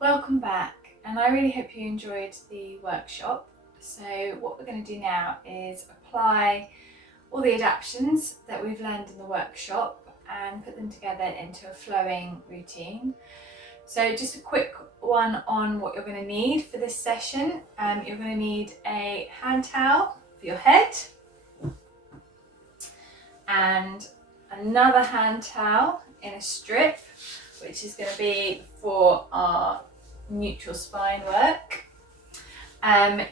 Welcome back, and I really hope you enjoyed the workshop. So what we're going to do now is apply all the adaptations that we've learned in the workshop and put them together into a flowing routine. So just a quick one on what you're going to need for this session. You're going to need a hand towel for your head and another hand towel in a strip, which is going to be for our neutral spine work.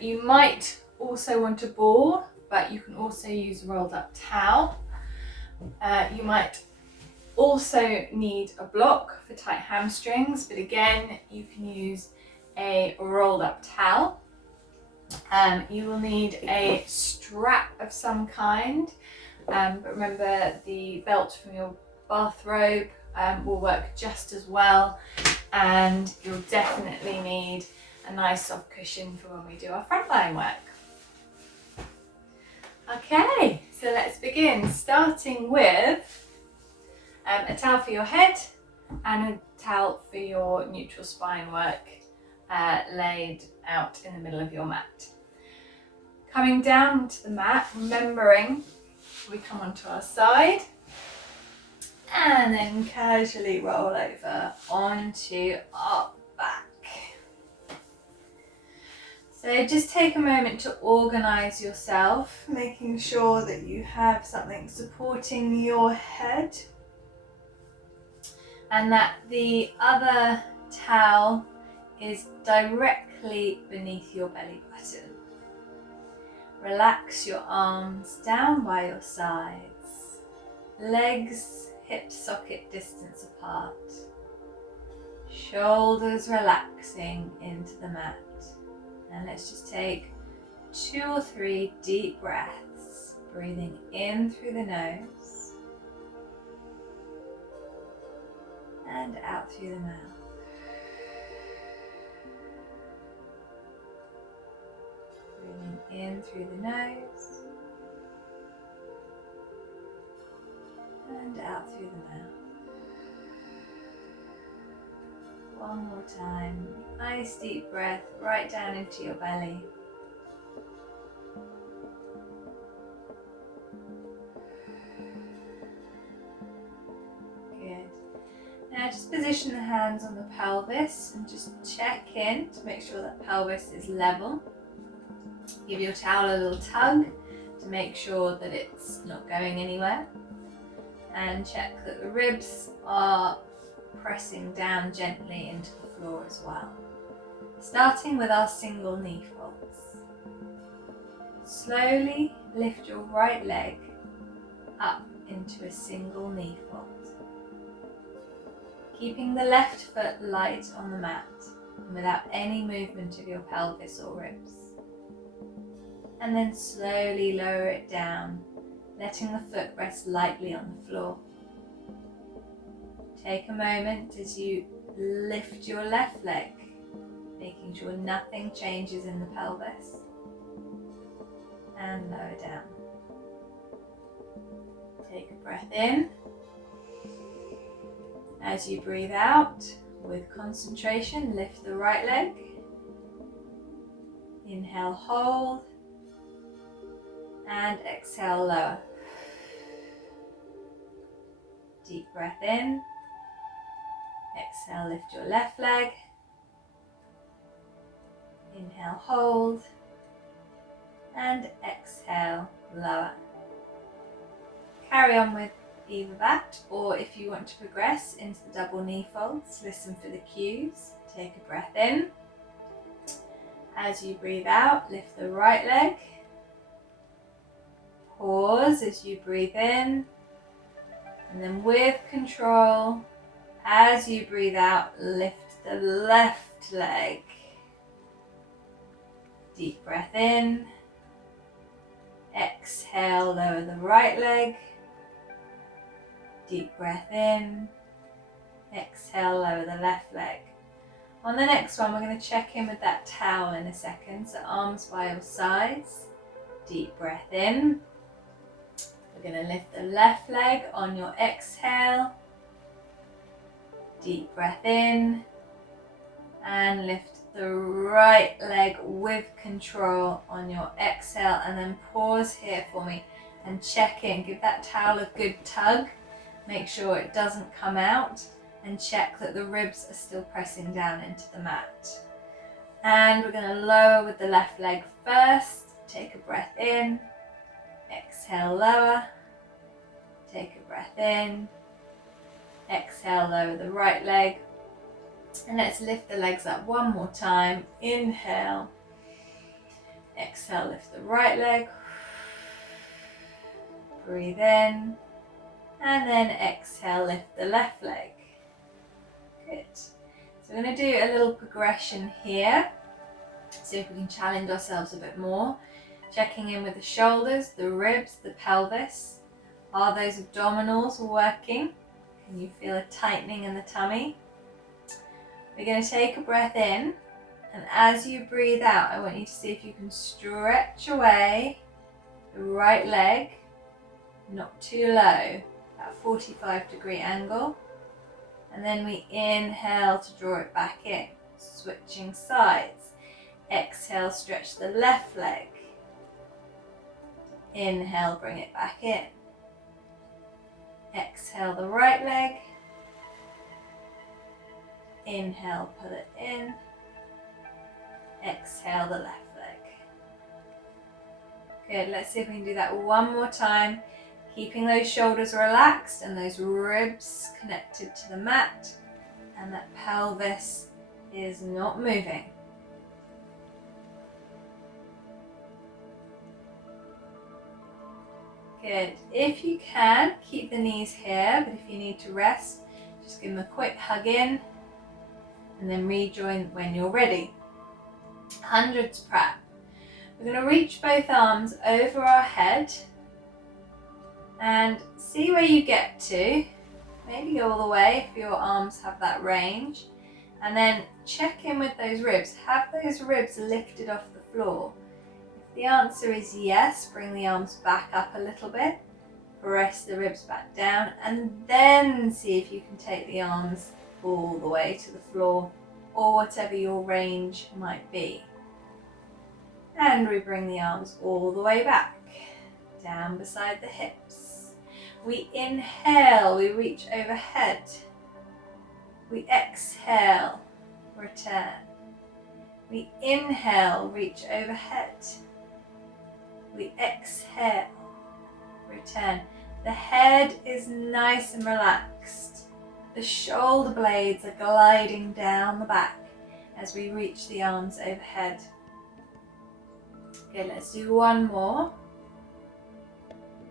You might also want a ball, but you can also use a rolled up towel. You might also need a block for tight hamstrings, but again, you can use a rolled up towel. You will need a strap of some kind, but remember the belt from your bathrobe will work just as well, and you'll definitely need a nice soft cushion for when we do our frontline work. Okay, so let's begin, starting with a towel for your head and a towel for your neutral spine work laid out in the middle of your mat. Coming down to the mat, remembering we come onto our side and then casually roll over onto our back. So just take a moment to organise yourself, making sure that you have something supporting your head and that the other towel is directly beneath your belly button. Relax your arms down by your sides, legs hip socket distance apart, shoulders relaxing into the mat. And let's just take 2 or 3 deep breaths, breathing in through the nose and out through the mouth. Breathing in through the nose and out through the mouth. One more time. Nice deep breath right down into your belly. Good. Now just position the hands on the pelvis and just check in to make sure that pelvis is level. Give your towel a little tug to make sure that it's not going anywhere. And check that the ribs are pressing down gently into the floor as well. Starting with our single knee folds. Slowly lift your right leg up into a single knee fold. Keeping the left foot light on the mat and without any movement of your pelvis or ribs. And then slowly lower it down, letting the foot rest lightly on the floor. Take a moment as you lift your left leg, making sure nothing changes in the pelvis, and lower down. Take a breath in. As you breathe out, with concentration, lift the right leg. Inhale, hold, and exhale, lower. Deep breath in. Exhale, lift your left leg. Inhale, hold, and exhale, lower. Carry on with either that, or if you want to progress into the double knee folds, listen for the cues. Take a breath in. As you breathe out, lift the right leg. Pause as you breathe in, and then with control, as you breathe out, lift the left leg. Deep breath in. Exhale, lower the right leg. Deep breath in. Exhale, lower the left leg. On the next one, we're going to check in with that towel in a second. So arms by your sides. Deep breath in. We're going to lift the left leg on your exhale. Deep breath in. And lift the right leg with control on your exhale, and then pause here for me and check in. Give that towel a good tug. Make sure it doesn't come out, and check that the ribs are still pressing down into the mat. And we're going to lower with the left leg first. Take a breath in. Exhale, lower. Take a breath in. Exhale, lower the right leg. And let's lift the legs up one more time. Inhale. Exhale, lift the right leg. Breathe in. And then exhale, lift the left leg. Good. So we're going to do a little progression here. See if we can challenge ourselves a bit more. Checking in with the shoulders, the ribs, the pelvis. Are those abdominals working? Can you feel a tightening in the tummy? We're going to take a breath in, and as you breathe out, I want you to see if you can stretch away the right leg, not too low, at 45-degree angle. And then we inhale to draw it back in, switching sides. Exhale, stretch the left leg. Inhale, bring it back in. Exhale the right leg. Inhale, pull it in. Exhale the left leg. Good, let's see if we can do that one more time. Keeping those shoulders relaxed and those ribs connected to the mat, and that pelvis is not moving. Good. If you can, keep the knees here, but if you need to rest, just give them a quick hug in and then rejoin when you're ready. Hundreds prep. We're going to reach both arms over our head and see where you get to. Maybe go all the way if your arms have that range. And then check in with those ribs. Have those ribs lifted off the floor. If the answer is yes, bring the arms back up a little bit. Press the ribs back down, and then see if you can take the arms all the way to the floor, or whatever your range might be. And we bring the arms all the way back, down beside the hips. We inhale, we reach overhead. We exhale, return. We inhale, reach overhead. We exhale, return. The head is nice and relaxed. The shoulder blades are gliding down the back as we reach the arms overhead. Okay, let's do one more.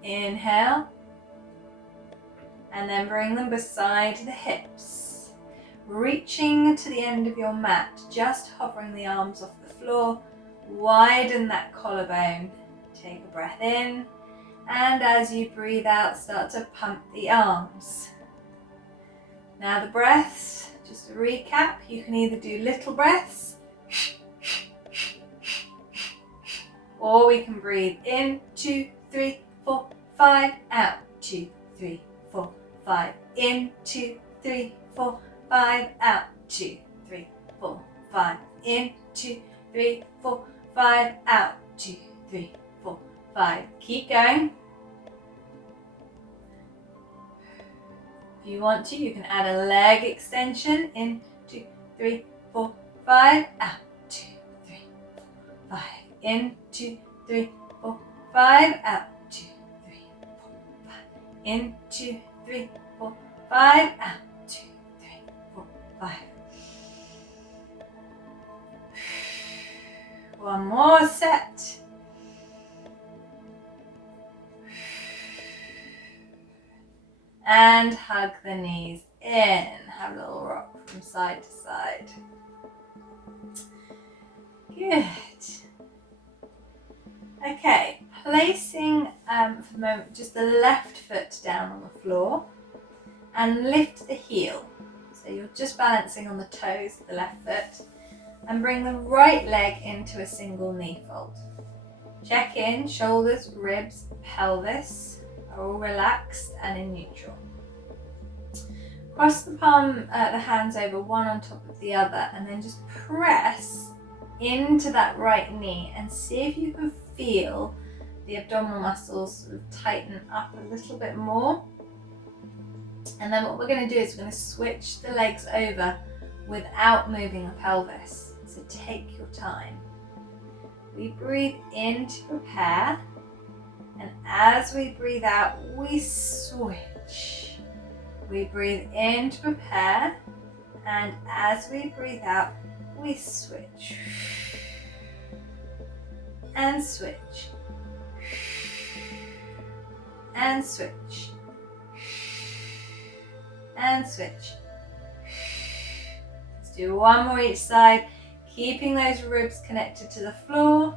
Inhale. And then bring them beside the hips. Reaching to the end of your mat, just hovering the arms off the floor. Widen that collarbone. Take a breath in. And as you breathe out, start to pump the arms. Now the breaths, just to recap, you can either do little breaths, or we can breathe in, 2, 3, 4, 5, out, 2, 3, 4, 5, in, 2, 3, 4, 5, out, 2, 3, 4, 5, in, 2, 3, 4, 5, out, 2, 3, 4, 5. Keep going. If you want to, you can add a leg extension. In, 2, 3, 4, 5, out, 2, 3, 4, 5. In, 2, 3, 4, 5, out, 2, 3, 4, 5. In, 2, 3, 4, 5, out, 2, 3, 4, 5. One more set. And hug the knees in. Have a little rock from side to side. Good. Okay, placing for the moment just the left foot down on the floor and lift the heel. So you're just balancing on the toes of the left foot, and bring the right leg into a single knee fold. Check in, shoulders, ribs, pelvis are all relaxed and in neutral. Cross the the hands over, one on top of the other, and then just press into that right knee and see if you can feel the abdominal muscles sort of tighten up a little bit more. And then what we're going to do is we're going to switch the legs over without moving the pelvis. So take your time. We breathe in to prepare, and as we breathe out, we switch. We breathe in to prepare, and as we breathe out, we switch. And switch. And switch. And switch. Let's do one more each side, keeping those ribs connected to the floor.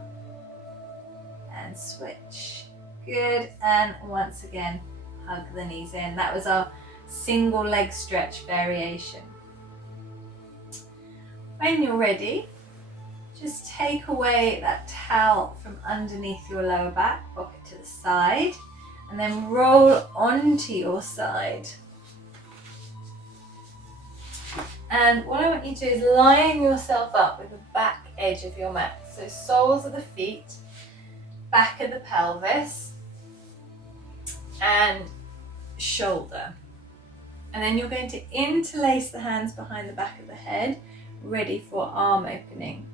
And switch. Good. And once again, hug the knees in. That was our single leg stretch variation. When you're ready, just take away that towel from underneath your lower back, pop it to the side, and then roll onto your side. And what I want you to do is line yourself up with the back edge of your mat. So soles of the feet, back of the pelvis, and shoulder. And then you're going to interlace the hands behind the back of the head, ready for arm opening.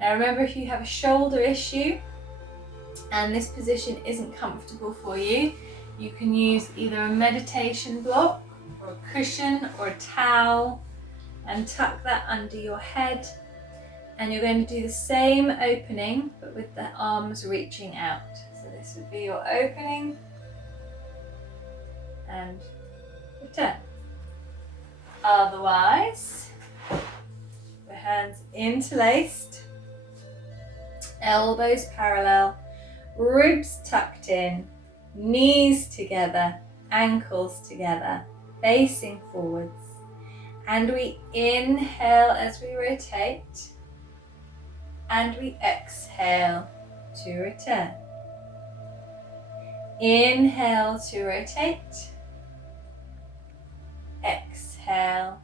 Now remember, if you have a shoulder issue and this position isn't comfortable for you, you can use either a meditation block or a cushion or a towel and tuck that under your head. And you're going to do the same opening, but with the arms reaching out. So this would be your opening and return. Otherwise, the hands interlaced, elbows parallel, ribs tucked in, knees together, ankles together, facing forwards. And we inhale as we rotate, and we exhale to return. Inhale to rotate, exhale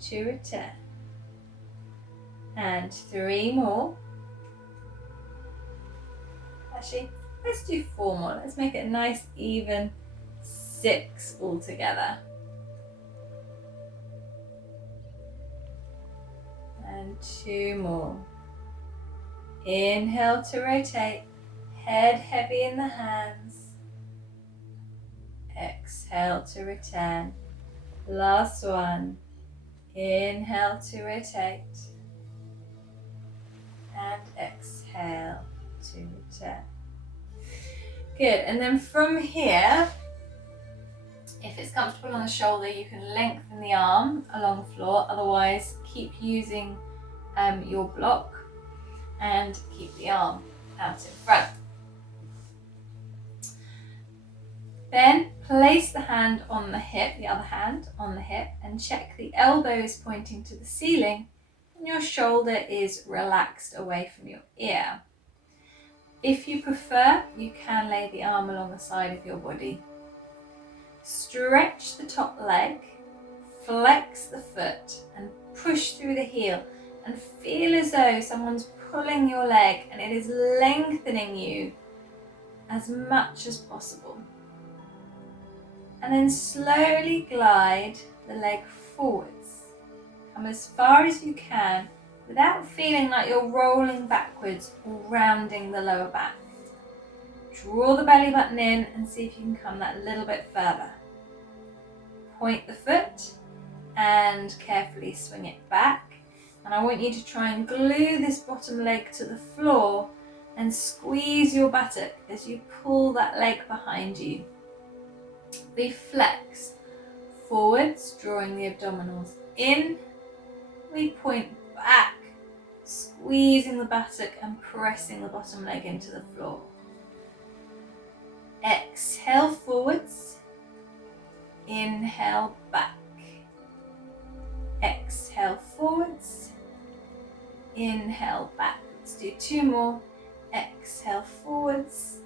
to return. And 3 more. Actually, let's do 4 more. Let's make it a nice even 6 altogether. And 2 more. Inhale to rotate, head heavy in the hands. Exhale to return. Last one. Inhale to rotate. And exhale to return. Good, and then from here, if it's comfortable on the shoulder, you can lengthen the arm along the floor. Otherwise, keep using your block and keep the arm out in front. Then place the hand on the hip, the other hand on the hip, and check the elbow is pointing to the ceiling and your shoulder is relaxed away from your ear. If you prefer, you can lay the arm along the side of your body. Stretch the top leg, flex the foot and push through the heel, and feel as though someone's pulling your leg and it is lengthening you as much as possible. And then slowly glide the leg forwards. Come as far as you can without feeling like you're rolling backwards or rounding the lower back. Draw the belly button in and see if you can come that little bit further. Point the foot and carefully swing it back. And I want you to try and glue this bottom leg to the floor and squeeze your buttock as you pull that leg behind you. We flex forwards, drawing the abdominals in. We point back, squeezing the buttock and pressing the bottom leg into the floor. Exhale forwards, inhale back. Exhale forwards, inhale back. Let's do 2 more. Exhale forwards,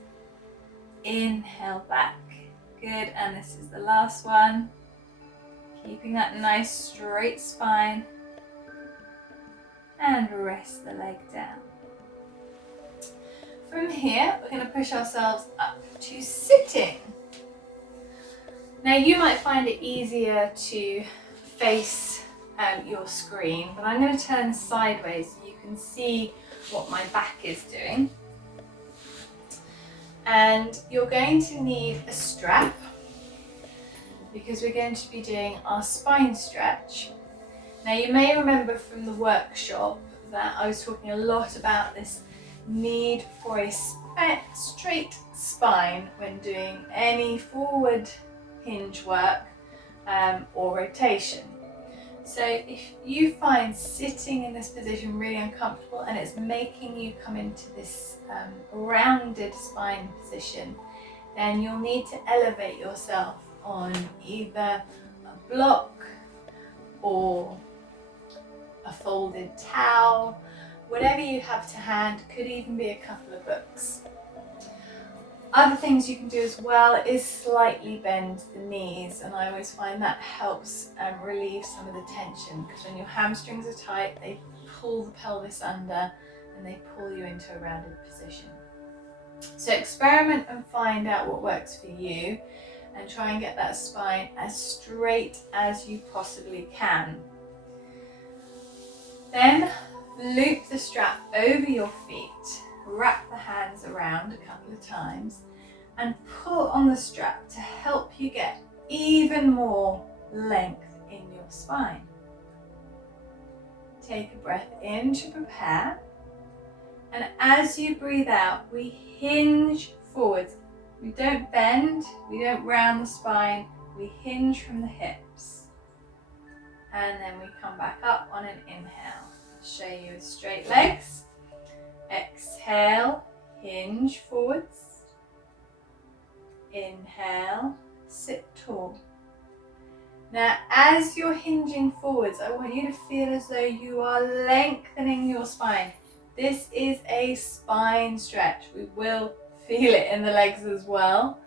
inhale back. Good, and this is the last one. Keeping that nice straight spine, and rest the leg down. From here, we're going to push ourselves up to sitting. Now you might find it easier to face your screen, but I'm going to turn sideways so you can see what my back is doing. And you're going to need a strap because we're going to be doing our spine stretch. Now you may remember from the workshop that I was talking a lot about this need for a straight spine when doing any forward hinge work or rotation. So if you find sitting in this position really uncomfortable and it's making you come into this rounded spine position, then you'll need to elevate yourself on either a block or a folded towel, whatever you have to hand, could even be a couple of books. Other things you can do as well is slightly bend the knees, and I always find that helps relieve some of the tension, because when your hamstrings are tight, they pull the pelvis under and they pull you into a rounded position. So experiment and find out what works for you, and try and get that spine as straight as you possibly can. Then loop the strap over your feet, wrap the hands around a couple of times and pull on the strap to help you get even more length in your spine. Take a breath in to prepare, and as you breathe out, we hinge forwards. We don't bend, we don't round the spine, we hinge from the hips. And then we come back up on an inhale. I'll show you with straight legs. Exhale, hinge forwards. Inhale, sit tall. Now, as you're hinging forwards, I want you to feel as though you are lengthening your spine. This is a spine stretch. We will feel it in the legs as well,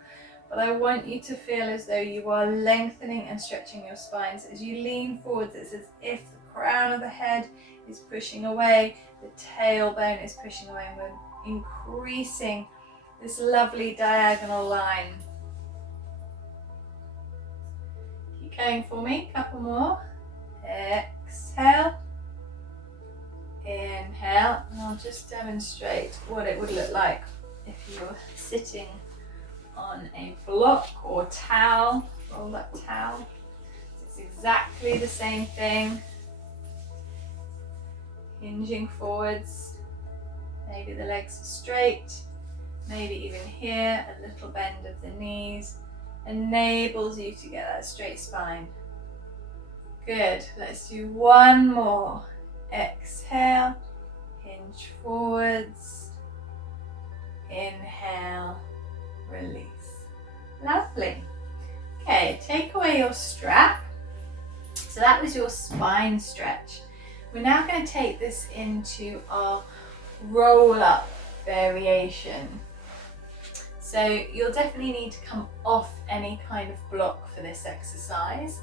but I want you to feel as though you are lengthening and stretching your spine. So as you lean forwards, it's as if the crown of the head is pushing away, the tailbone is pushing away, and we're increasing this lovely diagonal line. Keep going for me, couple more. Exhale, inhale, and I'll just demonstrate what it would look like if you were sitting on a block or towel, roll up towel. It's exactly the same thing. Hinging forwards, maybe the legs are straight, maybe even here, a little bend of the knees enables you to get that straight spine. Good, let's do one more. Exhale, hinge forwards, inhale, release. Lovely. Okay, take away your strap. So that was your spine stretch. We're now going to take this into our roll up variation. So you'll definitely need to come off any kind of block for this exercise.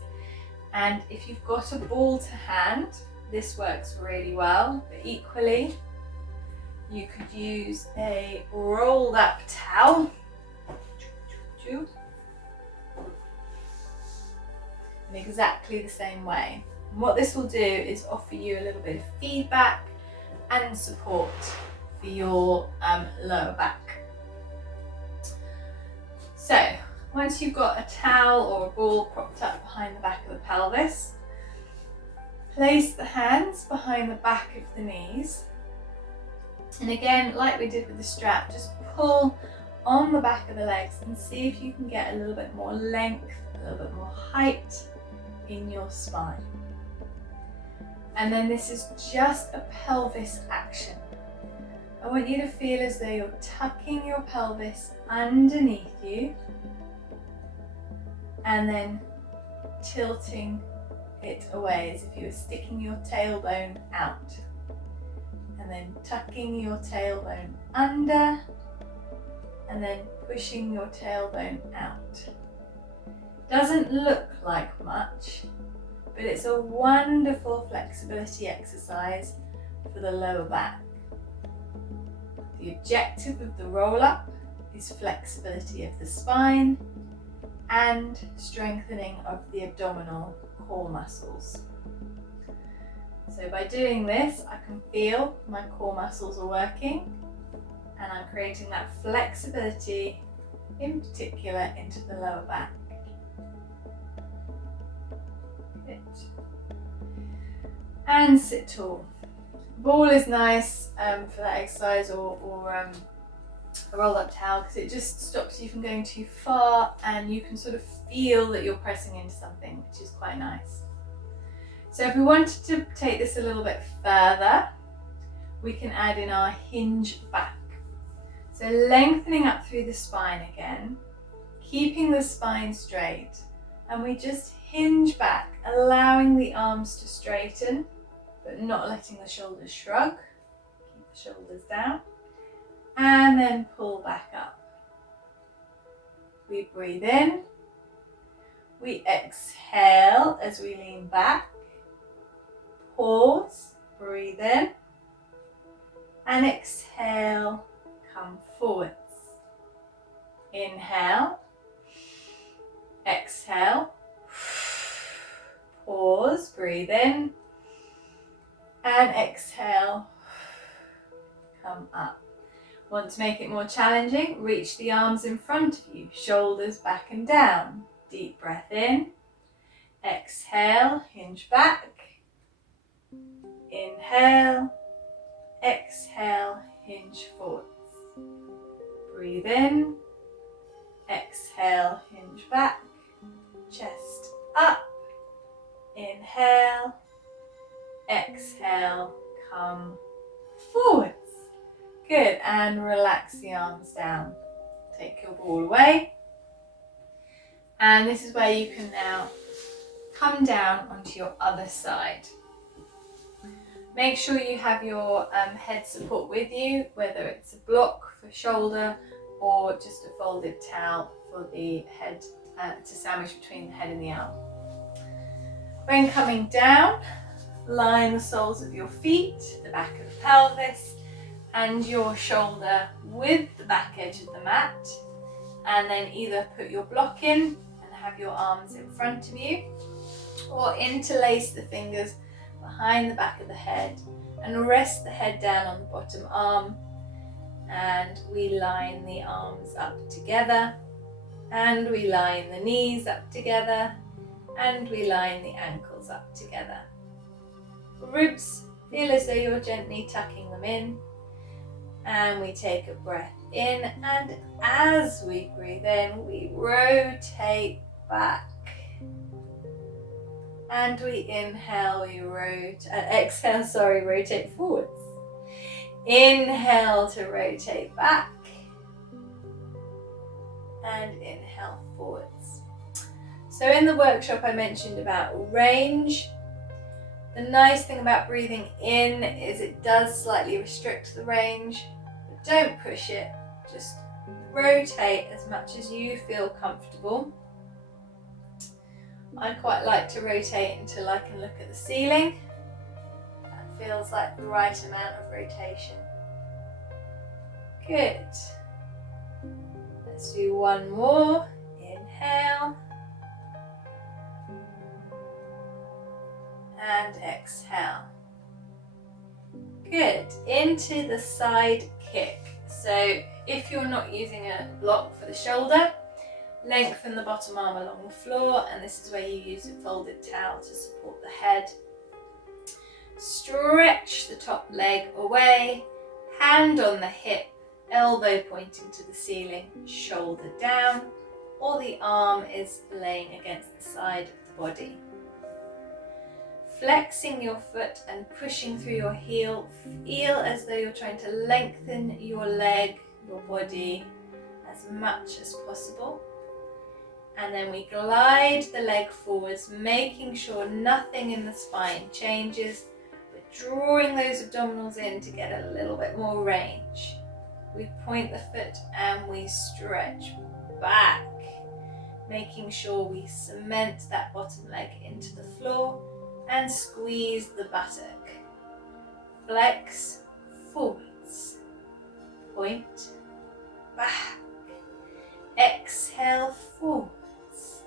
And if you've got a ball to hand, this works really well, but equally you could use a rolled up towel in exactly the same way. And what this will do is offer you a little bit of feedback and support for your lower back. So once you've got a towel or a ball propped up behind the back of the pelvis, place the hands behind the back of the knees. And again, like we did with the strap, just pull on the back of the legs and see if you can get a little bit more length, a little bit more height in your spine. And then this is just a pelvis action. I want you to feel as though you're tucking your pelvis underneath you and then tilting it away as if you were sticking your tailbone out, and then tucking your tailbone under and then pushing your tailbone out. Doesn't look like much, it's a wonderful flexibility exercise for the lower back. The objective of the roll-up is flexibility of the spine and strengthening of the abdominal core muscles. So by doing this, I can feel my core muscles are working and I'm creating that flexibility, in particular into the lower back. Good. And sit tall. Ball is nice for that exercise, or a roll-up towel, because it just stops you from going too far and you can sort of feel that you're pressing into something, which is quite nice. So if we wanted to take this a little bit further, we can add in our hinge back. So lengthening up through the spine again, keeping the spine straight, and we just hinge back, allowing the arms to straighten, but not letting the shoulders shrug. Keep the shoulders down, and then pull back up. We breathe in, we exhale as we lean back, pause, breathe in, and exhale, come forwards. Inhale, exhale, pause, breathe in, and exhale, come up. Want to make it more challenging? Reach the arms in front of you, shoulders back and down. Deep breath in, exhale, hinge back, inhale, exhale, hinge forwards. Breathe in, exhale, hinge back, chest up, inhale, exhale, come forwards. Good, and relax the arms down. Take your ball away. And this is where you can now come down onto your other side. Make sure you have your head support with you, whether it's a block for shoulder or just a folded towel for the head to sandwich between the head and the arm. When coming down, line the soles of your feet, the back of the pelvis, and your shoulder with the back edge of the mat, and then either put your block in and have your arms in front of you, or interlace the fingers behind the back of the head and rest the head down on the bottom arm, and we line the arms up together, and we line the knees up together, and we line the ankles up together. Ribs, feel as though you're gently tucking them in, and we take a breath in, and as we breathe in, we rotate back, and we inhale, we rotate forwards. Inhale to rotate back, and inhale forwards. So in the workshop I mentioned about range. The nice thing about breathing in is it does slightly restrict the range, but don't push it, just rotate as much as you feel comfortable. I quite like to rotate until I can look at the ceiling. That feels like the right amount of rotation. Good. Let's do one more. Inhale. And exhale. Good. Into the side kick. So if you're not using a block for the shoulder, lengthen the bottom arm along the floor, and this is where you use a folded towel to support the head. Stretch the top leg away, hand on the hip, elbow pointing to the ceiling, shoulder down, or the arm is laying against the side of the body. Flexing your foot and pushing through your heel, feel as though you're trying to lengthen your leg, your body as much as possible. And then we glide the leg forwards, making sure nothing in the spine changes, but drawing those abdominals in to get a little bit more range. We point the foot and we stretch back, making sure we cement that bottom leg into the floor and squeeze the buttock. Flex forwards, point, back, exhale forwards,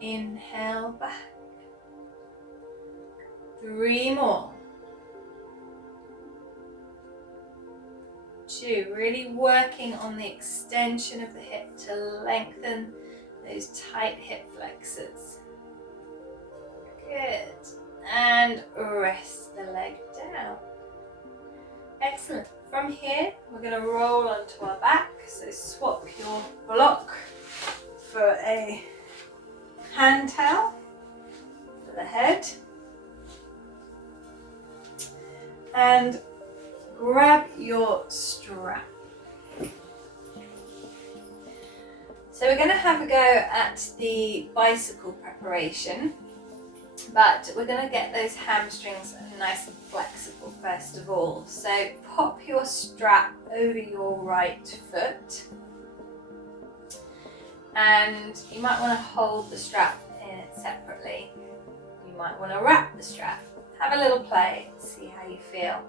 inhale back. 3 more. 2, really working on the extension of the hip to lengthen those tight hip flexors. Good. And rest the leg down. Excellent. From here, we're going to roll onto our back. So swap your block for a hand towel for the head. And grab your strap. So we're going to have a go at the bicycle preparation, but we're going to get those hamstrings nice and flexible first of all. So pop your strap over your right foot, and you might want to hold the strap in it separately. You might want to wrap the strap. Have a little play, see how you feel.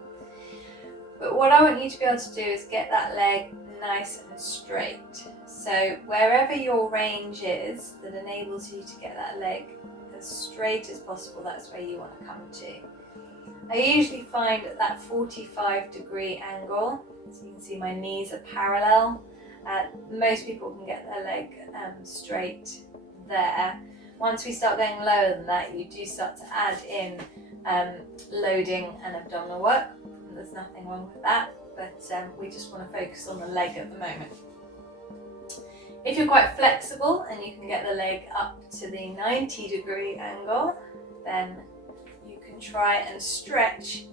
But what I want you to be able to do is get that leg nice and straight. So wherever your range is that enables you to get that leg as straight as possible, that's where you want to come to. I usually find at that 45-degree angle, so you can see my knees are parallel. Most people can get their leg straight there. Once we start going lower than that, you do start to add in loading and abdominal work. There's nothing wrong with that, but we just want to focus on the leg at the moment. If you're quite flexible and you can get the leg up to the 90-degree angle, then you can try and stretch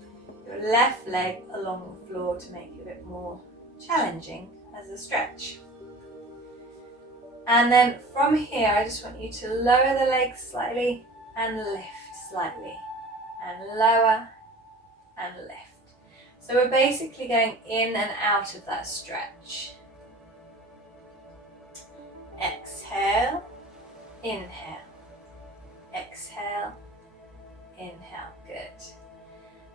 your left leg along the floor to make it a bit more challenging as a stretch. And then from here, I just want you to lower the leg slightly and lift slightly, and lower and lift. So we're basically going in and out of that stretch. Exhale, inhale, exhale, inhale. Good.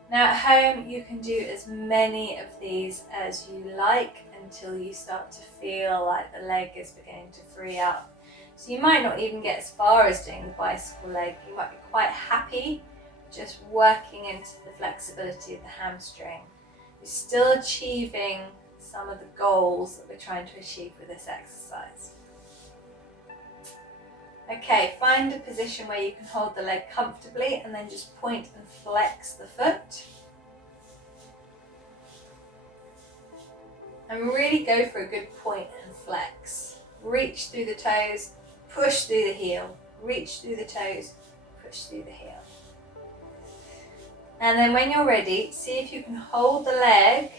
Now at home, you can do as many of these as you like until you start to feel like the leg is beginning to free up. So you might not even get as far as doing the bicycle leg. You might be quite happy just working into the flexibility of the hamstring. You're still achieving some of the goals that we're trying to achieve with this exercise. Okay, find a position where you can hold the leg comfortably and then just point and flex the foot. And really go for a good point and flex. Reach through the toes, push through the heel. Reach through the toes, push through the heel. And then when you're ready, see if you can hold the leg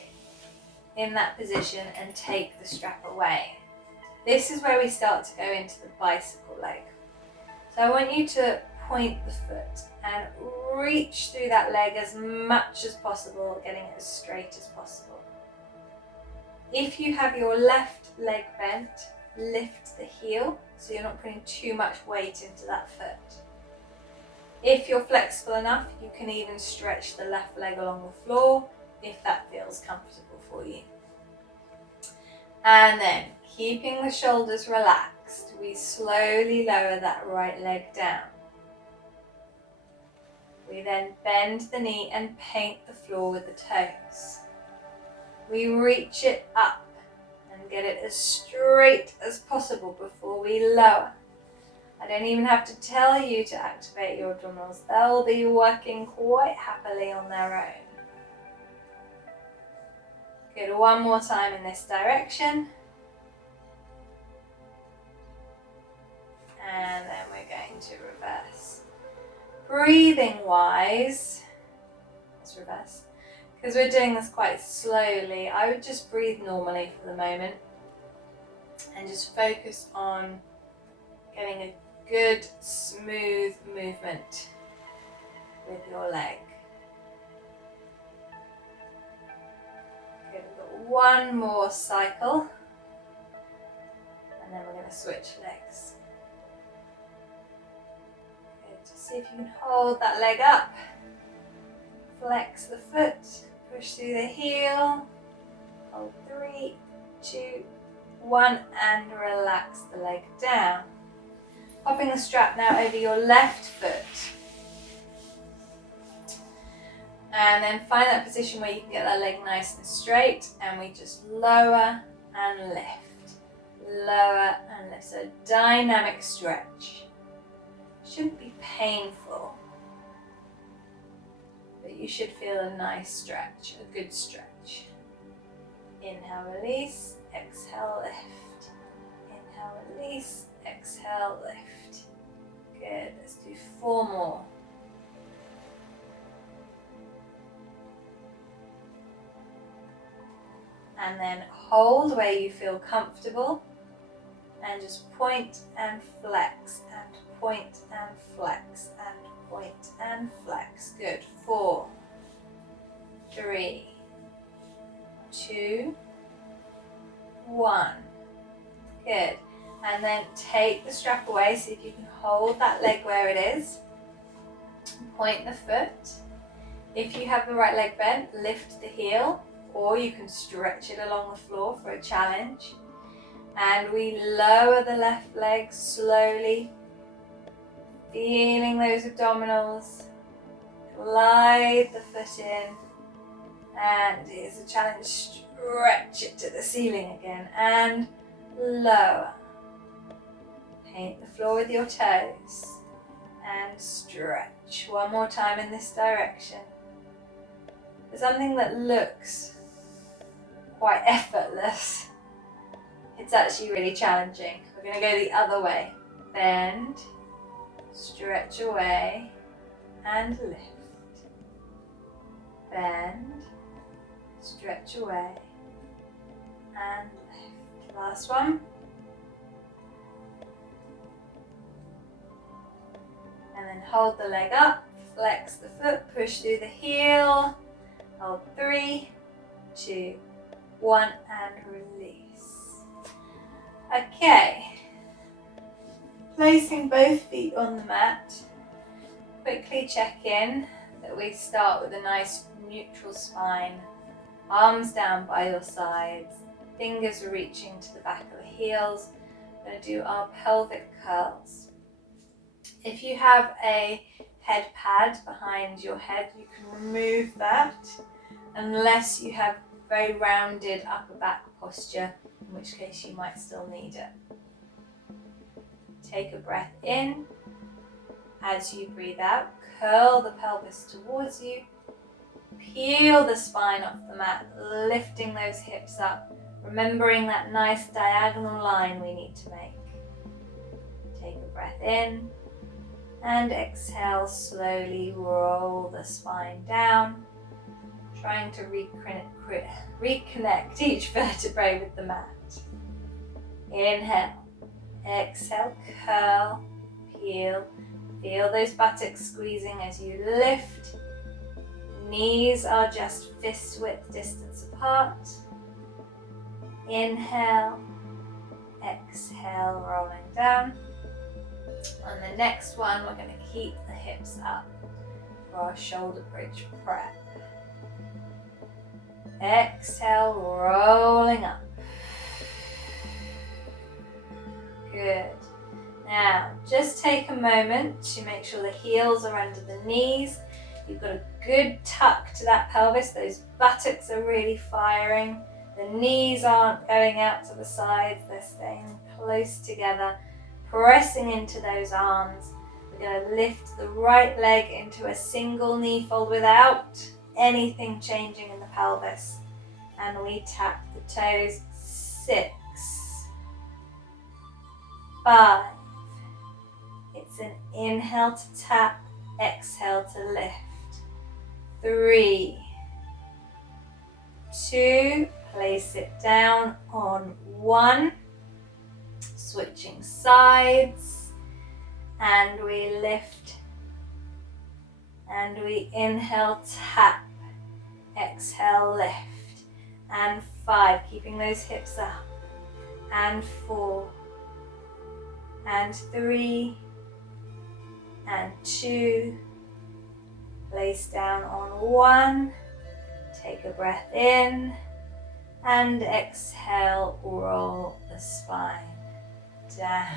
in that position and take the strap away. This is where we start to go into the bicycle leg. So I want you to point the foot and reach through that leg as much as possible, getting it as straight as possible. If you have your left leg bent, lift the heel so you're not putting too much weight into that foot. If you're flexible enough, you can even stretch the left leg along the floor if that feels comfortable for you. And then, keeping the shoulders relaxed, we slowly lower that right leg down. We then bend the knee and paint the floor with the toes. We reach it up and get it as straight as possible before we lower. I don't even have to tell you to activate your abdominals. They'll be working quite happily on their own. Good, one more time in this direction. And then we're going to reverse. Breathing wise, let's reverse. Because we're doing this quite slowly, I would just breathe normally for the moment and just focus on getting a good, smooth movement with your leg. Good, we've got one more cycle and then we're going to switch legs. Good, See if you can hold that leg up. Flex the foot, push through the heel. Hold 3, 2, 1, and relax the leg down. Popping the strap now over your left foot. And then find that position where you can get that leg nice and straight, and we just lower and lift. Lower and lift. So dynamic stretch. Shouldn't be painful, but you should feel a nice stretch, a good stretch. Inhale, release, exhale, lift. Inhale, release, exhale, lift. Good, let's do 4 more. And then hold where you feel comfortable and just point and flex and point and flex and point and flex. Good. 4, 3, 2, 1. Good. And then take the strap away, see if you can hold that leg where it is. Point the foot. If you have the right leg bent, lift the heel, or you can stretch it along the floor for a challenge. And we lower the left leg slowly, feeling those abdominals. Glide the foot in, and here's a challenge, stretch it to the ceiling again, and lower. Paint the floor with your toes, and stretch. One more time in this direction. For something that looks quite effortless, it's actually really challenging. We're going to go the other way. Bend, stretch away, and lift. Bend, stretch away, and lift. Last one. And then hold the leg up, flex the foot, push through the heel. Hold 3, 2, 1, and release. Okay. Placing both feet on the mat. Quickly check in that we start with a nice neutral spine. Arms down by your sides. Fingers reaching to the back of the heels. We're going to do our pelvic curls. If you have a head pad behind your head, you can remove that unless you have very rounded upper back posture, in which case you might still need it. Take a breath in. As you breathe out, curl the pelvis towards you. Peel the spine off the mat, lifting those hips up, remembering that nice diagonal line we need to make. Take a breath in. And exhale, slowly roll the spine down, trying to reconnect each vertebrae with the mat. Inhale, exhale, curl, peel. Feel those buttocks squeezing as you lift. Knees are just fist width distance apart. Inhale, exhale, rolling down. On the next one, we're going to keep the hips up for our shoulder bridge prep. Exhale, rolling up. Good. Now, just take a moment to make sure the heels are under the knees. You've got a good tuck to that pelvis. Those buttocks are really firing. The knees aren't going out to the sides. They're staying close together. Pressing into those arms. We're going to lift the right leg into a single knee fold without anything changing in the pelvis. And we tap the toes. 6, 5. It's an inhale to tap, exhale to lift. 3, 2, place it down on 1. Switching sides, and we lift, and we inhale, tap, exhale, lift, and 5, keeping those hips up, and 4, and 3, and 2. Place down on 1. Take a breath in and exhale, roll the spine down.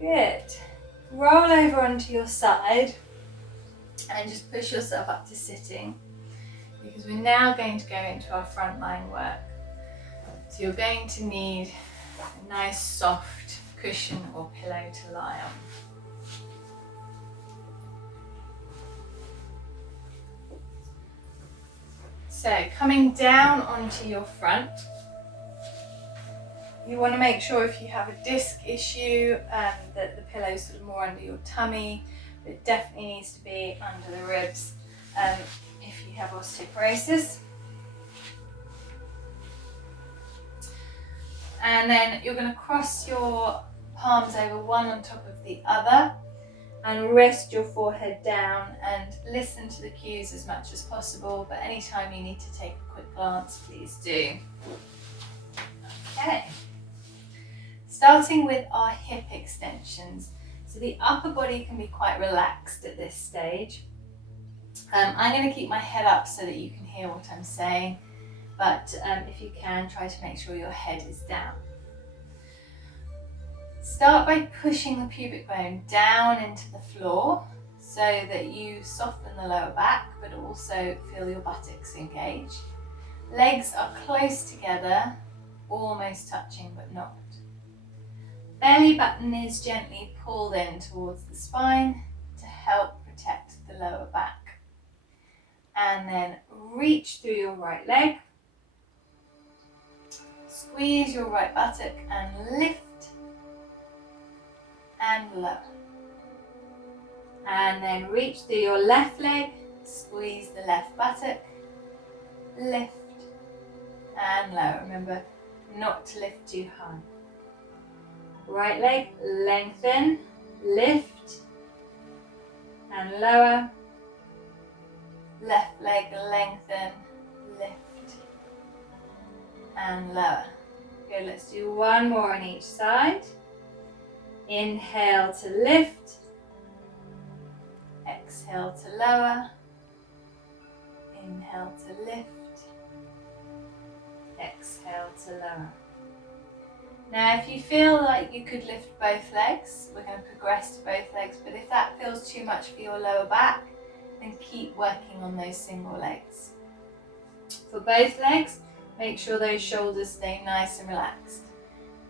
Good. Roll over onto your side and just push yourself up to sitting, because we're now going to go into our frontline work. So you're going to need a nice soft cushion or pillow to lie on. So coming down onto your front, you want to make sure if you have a disc issue that the pillow is sort of more under your tummy, but it definitely needs to be under the ribs if you have osteoporosis. And then you're going to cross your palms over one on top of the other and rest your forehead down and listen to the cues as much as possible, but anytime you need to take a quick glance, please do. Okay. Starting with our hip extensions. So the upper body can be quite relaxed at this stage. I'm going to keep my head up so that you can hear what I'm saying, but if you can, try to make sure your head is down. Start by pushing the pubic bone down into the floor so that you soften the lower back, but also feel your buttocks engage. Legs are close together, almost touching but not. Belly button is gently pulled in towards the spine to help protect the lower back. And then reach through your right leg, squeeze your right buttock and lift and lower. And then reach through your left leg, squeeze the left buttock, lift and lower. Remember not to lift too high. Right leg, lengthen, lift and lower. Left leg, lengthen, lift and lower. Good, let's do one more on each side. Inhale to lift, exhale to lower, inhale to lift, exhale to lower. Now if you feel like you could lift both legs, we're going to progress to both legs, but if that feels too much for your lower back, then keep working on those single legs. For both legs, make sure those shoulders stay nice and relaxed.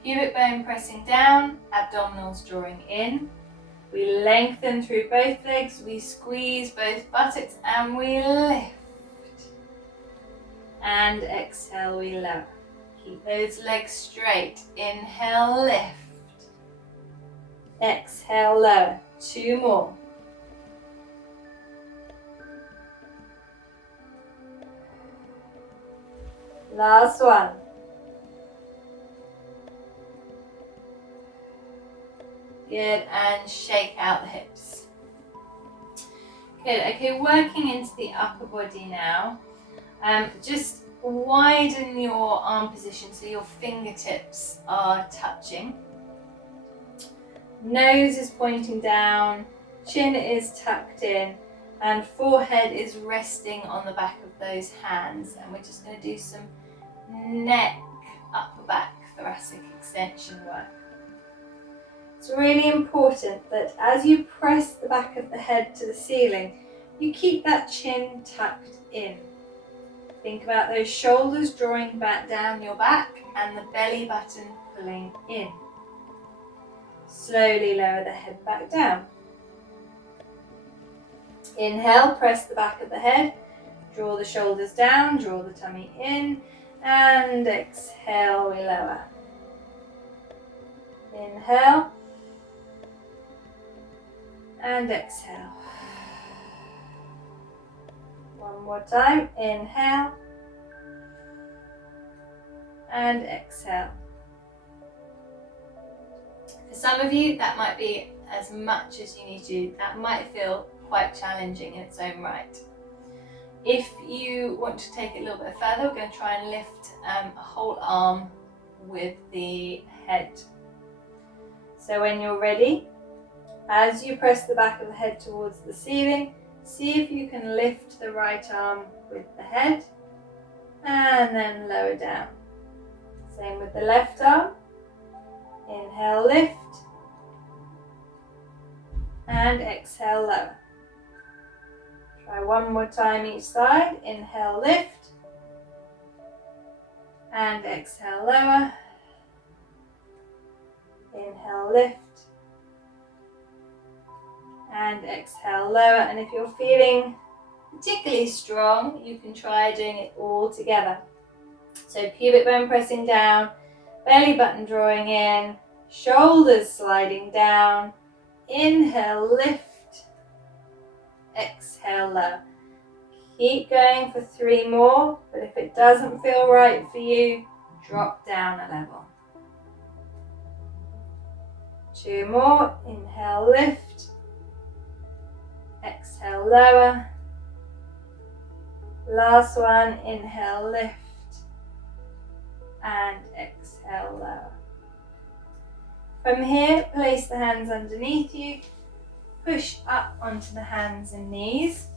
Pubic bone pressing down, abdominals drawing in. We lengthen through both legs, we squeeze both buttocks and we lift. And exhale, we lower. Keep those legs straight. Inhale, lift. Exhale, lower. 2 more. Last one. Good, and shake out the hips. Good, okay, working into the upper body now. Just widen your arm position so your fingertips are touching. Nose is pointing down, chin is tucked in, and forehead is resting on the back of those hands. And we're just going to do some neck, upper back, thoracic extension work. It's really important that as you press the back of the head to the ceiling, you keep that chin tucked in. Think about those shoulders drawing back down your back and the belly button pulling in. Slowly lower the head back down. Inhale, press the back of the head, draw the shoulders down, draw the tummy in, and exhale, we lower. Inhale, and exhale. One more time, inhale, and exhale. For some of you, that might be as much as you need to. That might feel quite challenging in its own right. If you want to take it a little bit further, we're going to try and lift a whole arm with the head. So when you're ready, As you press the back of the head towards the ceiling, see if you can lift the right arm with the head and then lower down. Same with the left arm. Inhale, lift, and exhale, lower. Try one more time each side. Inhale, lift, and exhale, lower. Inhale, lift, and exhale, lower. And if you're feeling particularly strong, you can try doing it all together. So pubic bone pressing down, belly button drawing in, shoulders sliding down. Inhale, lift, exhale, lower. Keep going for 3 more, but if it doesn't feel right for you, drop down a level. 2 more. Inhale, lift, exhale, lower. Last one. Inhale, lift, and exhale, lower. From here, place the hands underneath you, push up onto the hands and knees.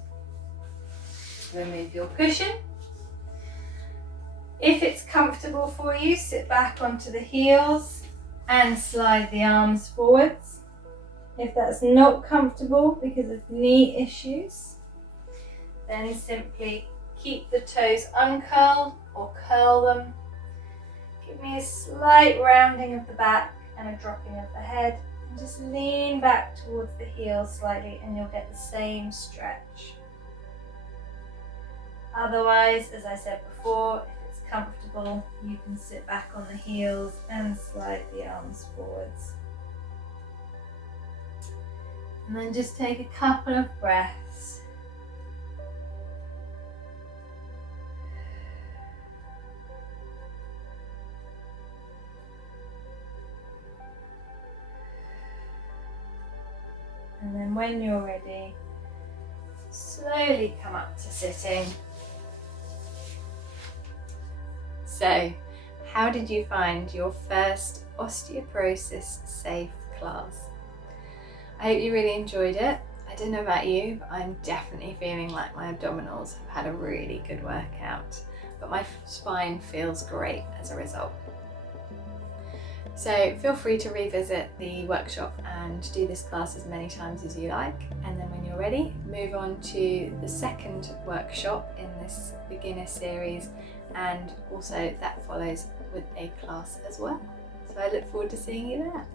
Remove your cushion. If it's comfortable for you, sit back onto the heels and slide the arms forwards. If that's not comfortable because of knee issues, then simply keep the toes uncurled or curl them. Give me a slight rounding of the back and a dropping of the head. And just lean back towards the heels slightly and you'll get the same stretch. Otherwise, as I said before, if it's comfortable, you can sit back on the heels and slide the arms forwards. And then just take a couple of breaths. And then when you're ready, slowly come up to sitting. So, how did you find your first osteoporosis safe class? I hope you really enjoyed it. I don't know about you, but I'm definitely feeling like my abdominals have had a really good workout, but my spine feels great as a result. So feel free to revisit the workshop and do this class as many times as you like, and then when you're ready, move on to the second workshop in this beginner series, and also that follows with a class as well. So I look forward to seeing you there.